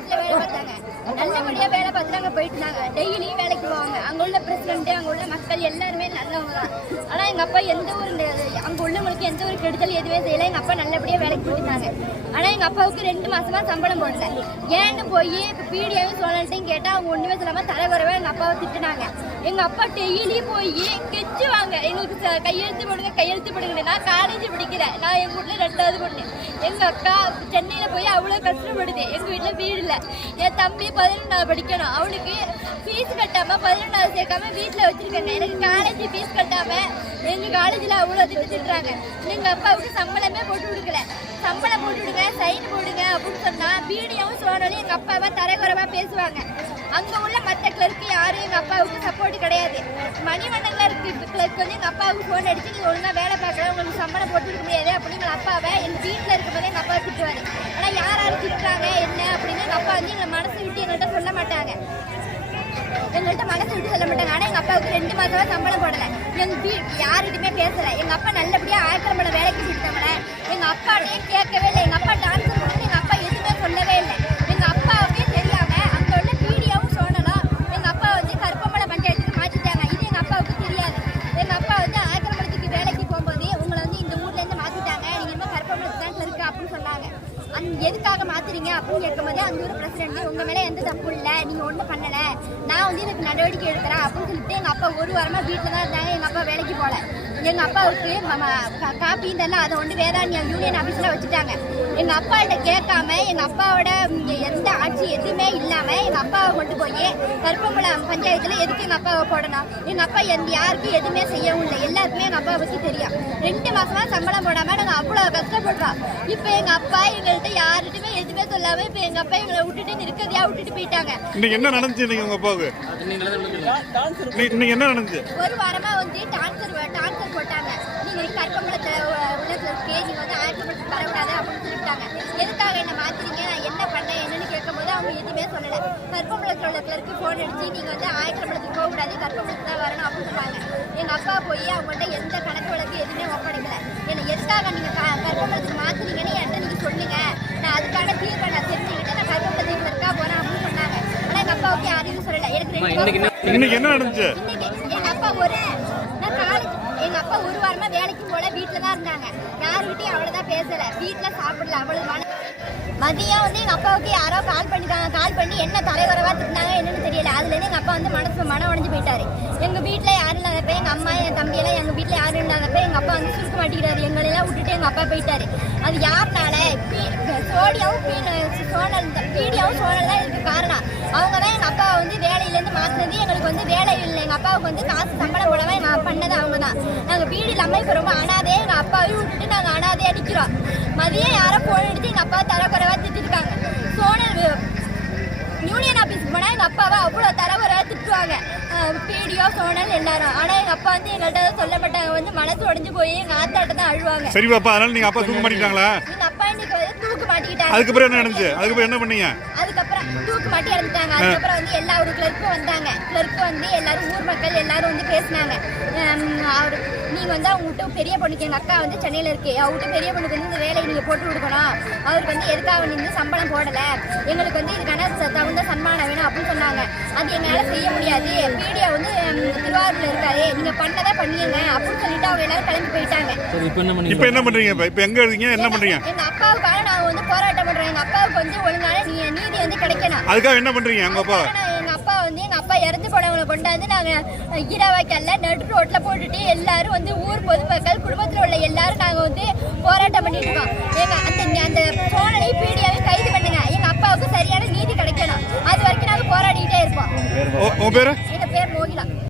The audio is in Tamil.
நிறுவனத்துல வேலை பார்த்தாங்க. நல்லபடியா வேலை பார்த்துட்டு அங்க போயிட்டு இருந்தாங்க. டெய்லியும் வேலைக்கு போவாங்க. அங்க உள்ள பிரசிடென்ட், அங்க உள்ள மக்கள் எல்லாருமே நல்லவங்க தான். ஆனா எங்க அப்பா எந்த ஒரு அங்க உள்ளவங்களுக்கு எந்த ஒரு கெடுதல் எதுவுமே செய்யல. எங்க அப்பா நல்லபடியா வேலைக்கு போயிட்டாங்க. ஆனா எங்க அப்பாவுக்கு 2 மாசமா சம்பளம் போடல. ஏன்னு போய் பீடியாவும் சொல்லட்டையும் கேட்டா அவங்க ஒண்ணுமே சொல்லாம தலைவரவே எங்க அப்பாவை திட்டுனாங்க. எங்க அப்பா டெய்லி போய் கெச்சுவாங்க, எங்களுக்கு கையெழுத்து போடுங்க. நான் காலேஜ் படிக்கிறேன். நான் எங்க வீட்டுல 2வது பொண்ணு. எங்க அக்கா சென்னையில போய் அவ்வளவு கஷ்டப்படுது. எங்க வீட்டுல வீடு இல்ல. என் தம்பி 11வது படிக்கணும். அவனுக்கு ஃபீஸ் கட்டாம 11வது சேர்க்காம வீட்டுல வச்சிருக்காங்க. எனக்கு காலேஜ் ஃபீஸ் கட்டாம எங்க காலேஜ்ல அவ்வளவு திட்டுறாங்க. எங்க அப்பாவுக்கு சம்பளமே போட்டு கொடுக்கல. சம்பளம் போட்டு விடுங்க, சைன் போடுங்க அப்படின்னு சொன்னா பீடியாவும் சோனாலும் எங்க அப்பாவை தரைக்குறவா பேசுவாங்க. அங்க உள்ள மற்ற கிளர்க்கு யாரும் எங்க அப்பாவுக்கு சப்போர்ட் கிடையாது. மணிமண்டல கிளர்க்கு வந்து எங்க அப்பாவுக்கு போன் அடிச்சு நீங்க ஒழுங்கா வேலை பார்க்கல, உங்களுக்கு சம்பளம் போட்டு கொடுக்க முடியாது அப்படின்னு எங்க அப்பாவை எங்க வீட்டுல இருக்கும்போது எங்க அப்பா திட்டுவாரு. ஆனா யாரும் திட்டுறாங்க என்ன அப்படின்னு எங்க அப்பா வந்து எங்க மனசை விட்டு எங்கள்கிட்ட சொல்ல மாட்டாங்க. ஆனா எங்க அப்பாவுக்கு 2 மாசமா சம்பளம் போடல. எங்க யாருக்கிட்டுமே பேசல. எங்க அப்பா நல்லபடியா ஆக்கிரமண வேலைக்கு கொடுத்தாங்களே. எங்க அப்பாட்டே கேட்கவே இல்லை. எங்க அப்பா டான்ஸ் கொடுத்து எங்க அப்பா எதுவுமே சொல்லவே இல்லை. எங்க அப்பாவுக்கே தெரியாம அங்க உள்ள பீடியாவும் சோனலாம் எங்க அப்பா வந்து கருப்பமலை பஞ்சாயத்துக்கு மாத்திட்டாங்க. இது எங்க அப்பாவுக்கு தெரியாது. எங்க அப்பா வந்து ஆக்கிரமணத்துக்கு வேலைக்கு போகும்போது உங்களை வந்து இந்த ஊர்ல இருந்து மாத்திட்டாங்க, நீங்க இன்னும் கருப்பமலத்துக்கு தான் இருக்கு அப்படின்னு சொன்னாங்க. எதுக்காக மாத்துறீங்க அப்படின்னு கேட்கும்போது அந்த ஒரு பிரசிடென்ட் உங்க மேல எந்த தப்பு இல்லை, நீங்க ஒன்றும் பண்ணல, நான் வந்து எனக்கு நடவடிக்கை எடுக்கிறேன் அப்படின்னு சொல்லிட்டு எங்க அப்பா 1 வாரமா வீட்டுல தான் இருந்தாங்க. எங்க அப்பா வேலைக்கு போல. எங்க அப்பாவுக்கு காப்பி இதெல்லாம் அதை வந்து வேதாரண்யம் யூனியன் ஆபீஸ்ல வச்சுட்டாங்க. எங்க அப்பாட்ட கேட்காம எங்க அப்பாவோட எந்த ஆட்சி எதுவுமே இல்லாம எங்க அப்பாவை கொண்டு போய் கருப்பமலம் பஞ்சாயத்துல எதுக்கு எங்க அப்பாவை போடணும்? எங்க அப்பா யாருக்கும் எதுவுமே செய்யவும் இல்லை. எல்லாருக்குமே எங்க அப்பாவை பத்தி தெரியும். 2 மாசமா சம்பளம் போடாம நாங்க அவ்வளவு கஷ்டப்படுறோம். இப்ப எங்க அப்பா எங்கள்கிட்ட யாருக்குமே எதுவுமே சொல்லாம இப்ப எங்க அப்பா எங்களை விட்டுட்டு நிற்கதையா விட்டுட்டு போயிட்டாங்க. இன்னைக்கு என்ன நடந்துச்சு? நீங்க உங்க அப்பாவுக்கு இன்னைக்கு என்ன நடந்துச்சு? 1 வாரமா வந்து டான்சர் போட்டாங்க. நீங்க கருப்பமலத்துல உள்ளதுக்கு நீங்க வந்து ஆக்கிரமணத்துக்கு வரக்கூடாது அப்படின்னு சொல்லிட்டாங்க. எதுக்காக என்ன மாத்திரீங்க, நான் என்ன பண்ணேன் என்னன்னு கேட்கும்போது அவங்க எதுவுமே சொல்லல. கருப்பமலத்துல உள்ள கிளர்க்கு போன் அடிச்சு நீங்க வந்து ஆக்கிரமணத்துக்கு போகக்கூடாது, கருப்பமலத்துக்கு தான் வரணும் அப்படின்னு சொன்னாங்க. எங்க அப்பா போய் அவங்கள்ட்ட எந்த கணக்கு வழக்கு எதுவுமே ஒப்படைக்கல. என்ன எதுக்காக நீங்க கருப்பமலத்துக்கு மாத்தினீங்கன்னு என்கிட்ட நீங்க சொல்லுங்க, நான் அதுக்கான தீர்வை நான் தெரிஞ்சுக்கிட்டு நான் கருப்பமலத்துக்கு கிளர்க்கா போறேன் அப்படின்னு சொன்னாங்க. ஆனா எங்க அப்பாவுக்கு யாரையும் சொல்லல. எனக்கு இன்னைக்கு என்ன நடந்துச்சு? எங்க அப்பா எங்க அப்பா 1 வாரமா வேலைக்கு போல வீட்டுல தான் இருந்தாங்க. யாருக்கிட்டையும் அவ்வளவுதான் பேசல. வீட்டுல சாப்பிடல. அவ்வளவு மதியம் வந்து எங்க அப்பாவுக்கு யாரோ கால் பண்ணி என்ன தலைவரவா திட்டினாங்க என்னன்னு தெரியல. அதுல இருந்து எங்க அப்பா வந்து மனம் உடைஞ்சு போயிட்டாரு. எங்க வீட்டுல யாரும் இல்லாதப்ப எங்க அம்மா என் தம்பி எல்லாம் எங்க வீட்டுல யாரும் இல்லாதப்ப எங்க அப்பா வந்து சுருக்க மாட்டேங்கிறாரு. எங்களெல்லாம் விட்டுட்டு எங்க அப்பா போயிட்டாரு. அது யாருனால? பீடியாவும் சோனல் தான் இதுக்கு காரணம். அவங்க தான் எங்க அப்பாவை வந்து வேலையில இருந்து மாத்தினது. எங்களுக்கு வந்து வேலை இல்லை. எங்க அப்பாவுக்கு வந்து காசு சம்பளம் போடவே நான் பண்ணது அவங்க தான். நாங்க வீடு இல்லாம இப்ப ரொம்ப அனாதே. எங்க அப்பாவையும் விட்டுட்டு நாங்க அனாதே அடிக்கிறோம். மதியம் யாரோ போன் எடுத்து எங்க அப்பா தரக்குறைவா திட்டிருக்காங்க. சோனல் யூனியன் ஆபீஸ்க்கு போனா எங்க அப்பாவை அவ்வளவு தரக்குறைவா திட்டுவாங்க. பீடியோ சோனல் எல்லாரும். ஆனா எங்க அப்பா வந்து எங்கள்கிட்ட சொல்ல மாட்டாங்க. வந்து மனசு உடைஞ்சு போய் எங்க ஆத்தாட்ட தான் அழுவாங்க. சரி பாப்பா, அதனால நீங்க அப்பா தூக்க மாட்டீங்களா? எங்க அப்பா இன்னைக்கு தூக்கு மாட்டிக்கிட்டாங்க. அதுக்கப்புறம் என்ன நடந்துச்சு? அதுக்கப்புறம் என்ன பண்ணீங்க? அதுக்கப்புறம் தூக்கு மாட்டி இறந்துட்டாங்க. அதுக்கப்புறம் வந்து எல்லா ஒரு கிளர்க்கும் வந்தாங்க. கிளர்க்கு வந்து எல்லாரும் ஊர் மக்கள் எல்லாரும் வந்து பேசினாங்க. அவரு நீங்க வந்து அவங்க விட்டு பெரிய பொண்ணுக்கு எங்க அக்கா வந்து சென்னையில இருக்கு, அவங்ககிட்ட பெரிய பொண்ணுக்கு வந்து இந்த வேலையை நீங்க போட்டு கொடுக்கணும், அவருக்கு வந்து எதுக்காக வந்து சம்பளம் போடல, எங்களுக்கு வந்து இதுக்கான தகுந்த சன்மானம் வேணும் அப்படின்னு சொன்னாங்க. அது எங்களால செய்ய முடியாது, பீடியா வந்து திருவாரூர்ல இருக்காரு, நீங்க பண்ணதா பண்ணிடுங்க அப்படின்னு சொல்லிட்டு அவங்க எல்லாரும் கிளம்பி போயிட்டாங்க. இப்ப என்ன பண்றீங்க? இப்ப எங்க இருக்கீங்க? என்ன பண்றீங்க? எங்க அப்பாவுக்காக நாங்க வந்து போராட்டம் பண்றோம். எங்க அப்பாவுக்கு வந்து ஒழுங்கான நீதி வந்து கிடைக்கணும். அதுக்காக என்ன பண்றீங்க? எங்க அப்பா எங்க அப்பா இறந்து போனவங்களை கொண்டாந்து நாங்க ஈராவாக்கல்ல நடு ரோட்ல போட்டுட்டு எல்லாரும் வந்து ஊர் பொதுமக்கள் குடும்பத்துல உள்ள எல்லாரும் நாங்க வந்து போராட்டம் பண்ணிட்டு இருக்கோம். எங்க அந்த சோனலை பீடியாவை கைது பண்ணுங்க, எங்க அப்பாவுக்கு சரியான நீதி கிடைக்கணும், அது வரைக்கும் நாங்க போராடிட்டே இருப்போம். உங்க பேரு?